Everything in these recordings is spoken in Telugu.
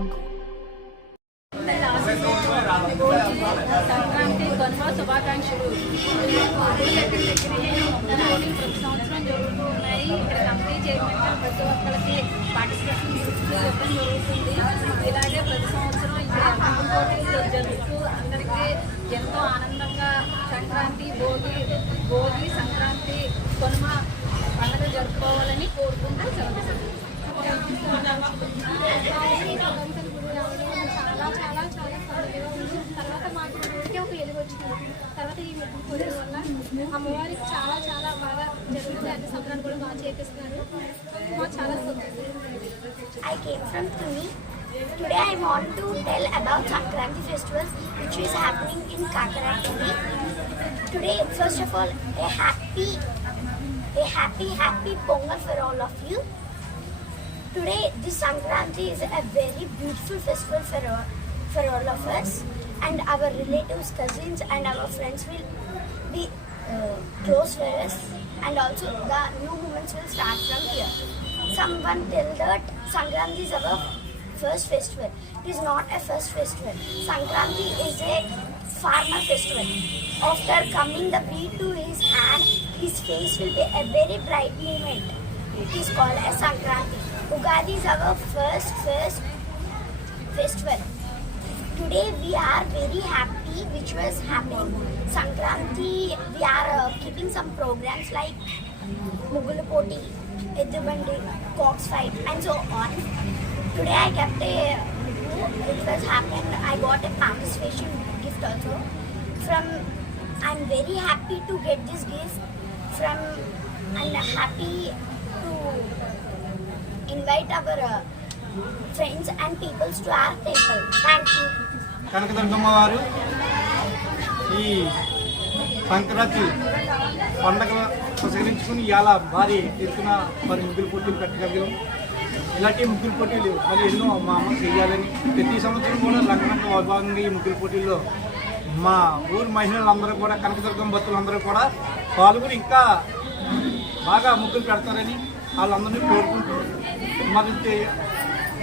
మనకు సంక్రాంతి కనుమ శుభాకాంక్షలు. ప్రతి సంవత్సరం జరుగుతూ ఉన్నాయి. ఇక్కడ కంపెనీ చేయమంటే ప్రతి ఒక్కరికి పార్టిసిపేషన్ ఇవ్వడం జరుగుతుంది ఇలాగే ప్రతి సంవత్సరం ఇక్కడ జరుగుతూ అందరికీ ఎంతో ఆనందంగా సంక్రాంతి భోగి భోగి సంక్రాంతి కనుమ వల్ల అమ్మవారికి చాలా చాలా బాగా జరుగుతుంది అన్ని సంక్రాంతి కూడా బాగా చేపిస్తున్నారు మాకు చాలా సంతోషం I came from Pune. Today I want to tell about Sankranti festivals which is happening in Kakaratini. Today, first of all, a happy, a happy, happy Pongal for all of you. Today, this Sankranti is a very beautiful festival for all, for all of us, and our relatives, cousins, and our friends will be uh, close with us, and also the new moments will start from here. Someone tell that Sankranti is our first festival. It is not a first festival. Sankranti is a farmer festival. After coming the wheat to his hand, his face will be a very bright moment. It is called as Sankranti. Ugadi is our first first festival. Today we are very happy which was happening. Sankranti we are uh, keeping some programs like Mugulu Poti, Edubandi, Cox fight and so on. Today I kept a it was happened I got a participation gift also from I'm very happy to get this gift from and happy to invite our uh, friends and peoples to our temple. Thank you. Kanakadurgamma వారు ఈ సంక్రాంతి పండగ ప్రసరించుకుని ఇలా భారీ ఎత్తున మరి ముగ్గురు పోటీలు పెట్టగలిగాం. ఇలాంటి ముగ్గురు పోటీలు మరి ఎన్నో మా అమ్మ చేయాలని ప్రతి సంవత్సరం కూడా లగ్నంలో వైభాగంగా ఈ ముగ్గురు పోటీల్లో మా ఊరు మహిళలందరూ కూడా కనకదుర్గం భక్తులందరూ కూడా పాల్గొని ఇంకా బాగా ముగ్గులు పెడతారని వాళ్ళందరినీ కోరుకుంటూ మరి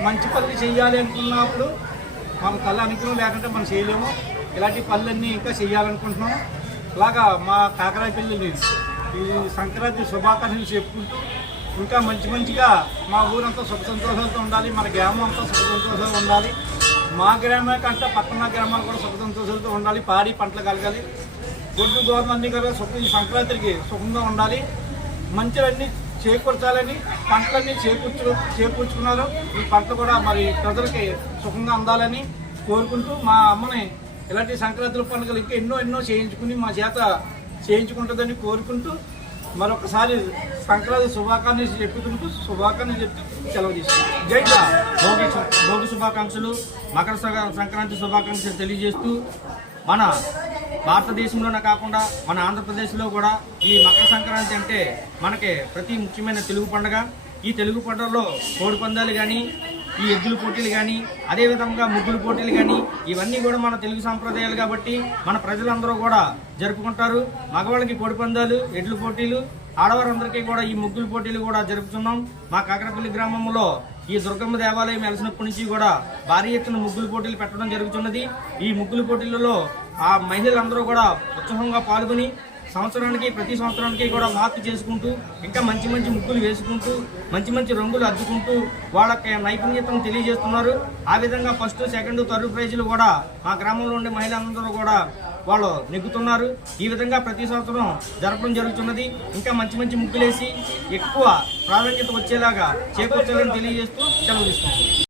మంచి పనులు చేయాలి అనుకున్నప్పుడు మన కళ్ళ అనుగ్రహం లేకుంటే మనం చేయలేము. ఇలాంటి పనులన్నీ ఇంకా చేయాలనుకుంటున్నాం అలాగా మా కాకరాయ పిల్లల్ని ఈ సంక్రాంతి శుభాకాంక్షలు చెప్పుకుంటూ ఇంకా మంచి మంచిగా మా ఊరంతా సుఖ సంతోషాలతో ఉండాలి. మన గ్రామం అంతా సుఖ సంతోషాలు ఉండాలి. మా గ్రామే కంటే పక్కన గ్రామాలు కూడా సుఖ సంతోషాలతో ఉండాలి. పాడి పంటలు కలగాలి. గొడ్డు గోధుమన్నీ గారు సుఖ ఈ సంక్రాంతికి సుఖంగా ఉండాలి. మంచివన్నీ చేకూర్చాలని పంటలన్నీ చేకూర్చు చేకూర్చుకున్నారు. ఈ పంట కూడా మరి ప్రజలకి సుఖంగా అందాలని కోరుకుంటూ మా అమ్మని ఇలాంటి సంక్రాంతి పండుగలు ఇంకా ఎన్నో ఎన్నో చేయించుకుని మా చేత చేయించుకుంటుందని కోరుకుంటూ మరొకసారి సంక్రాంతి శుభాకాంక్షలు చెప్పుకుంటూ శుభాకాంక్షలు చెప్తూ సెలవు తీసుకుంటాం జై భోగి భోగి శుభాకాంక్షలు మకర సంక్రాంతి శుభాకాంక్షలు తెలియజేస్తూ మన భారతదేశంలోనే కాకుండా మన ఆంధ్రప్రదేశ్లో కూడా ఈ మకర సంక్రాంతి అంటే మనకి ప్రతి ముఖ్యమైన తెలుగు పండుగ. ఈ తెలుగు పండుగలో కోడి పందాలు కానీ ఈ ఎద్దుల పోటీలు కానీ అదేవిధంగా ముగ్గుల పోటీలు కానీ ఇవన్నీ కూడా మన తెలుగు సాంప్రదాయాలు కాబట్టి మన ప్రజలందరూ కూడా జరుపుకుంటారు. మగవాళ్ళకి కోడి పందాలు ఎడ్ల పోటీలు ఆడవారందరికీ కూడా ఈ ముగ్గులు పోటీలు కూడా జరుపుతున్నాం. మా కాకరపల్లి గ్రామంలో ఈ దుర్గమ్మ దేవాలయం వెలిసినప్పటి నుంచి కూడా భారీ ఎత్తున ముగ్గులు పోటీలు పెట్టడం జరుగుతున్నది. ఈ ముగ్గులు పోటీలలో ఆ మహిళలందరూ కూడా ఉత్సాహంగా పాల్గొని సంవత్సరానికి ప్రతి సంవత్సరానికి కూడా మార్పు చేసుకుంటూ ఇంకా మంచి మంచి ముగ్గులు వేసుకుంటూ మంచి మంచి రంగులు అద్దుకుంటూ వాళ్ళ నైపుణ్యతను తెలియజేస్తున్నారు. ఆ విధంగా ఫస్ట్ సెకండ్ థర్డ్ ప్రైజులు కూడా మా గ్రామంలో ఉండే మహిళలందరూ కూడా వాళ్ళు నెగ్గుతున్నారు. ఈ విధంగా ప్రతి సంవత్సరం జరపడం జరుగుతున్నది. ఇంకా మంచి మంచి ముగ్గులేసి ఎక్కువ ప్రాధాన్యత వచ్చేలాగా చేకూర్చాలని తెలియజేస్తూ సెలవు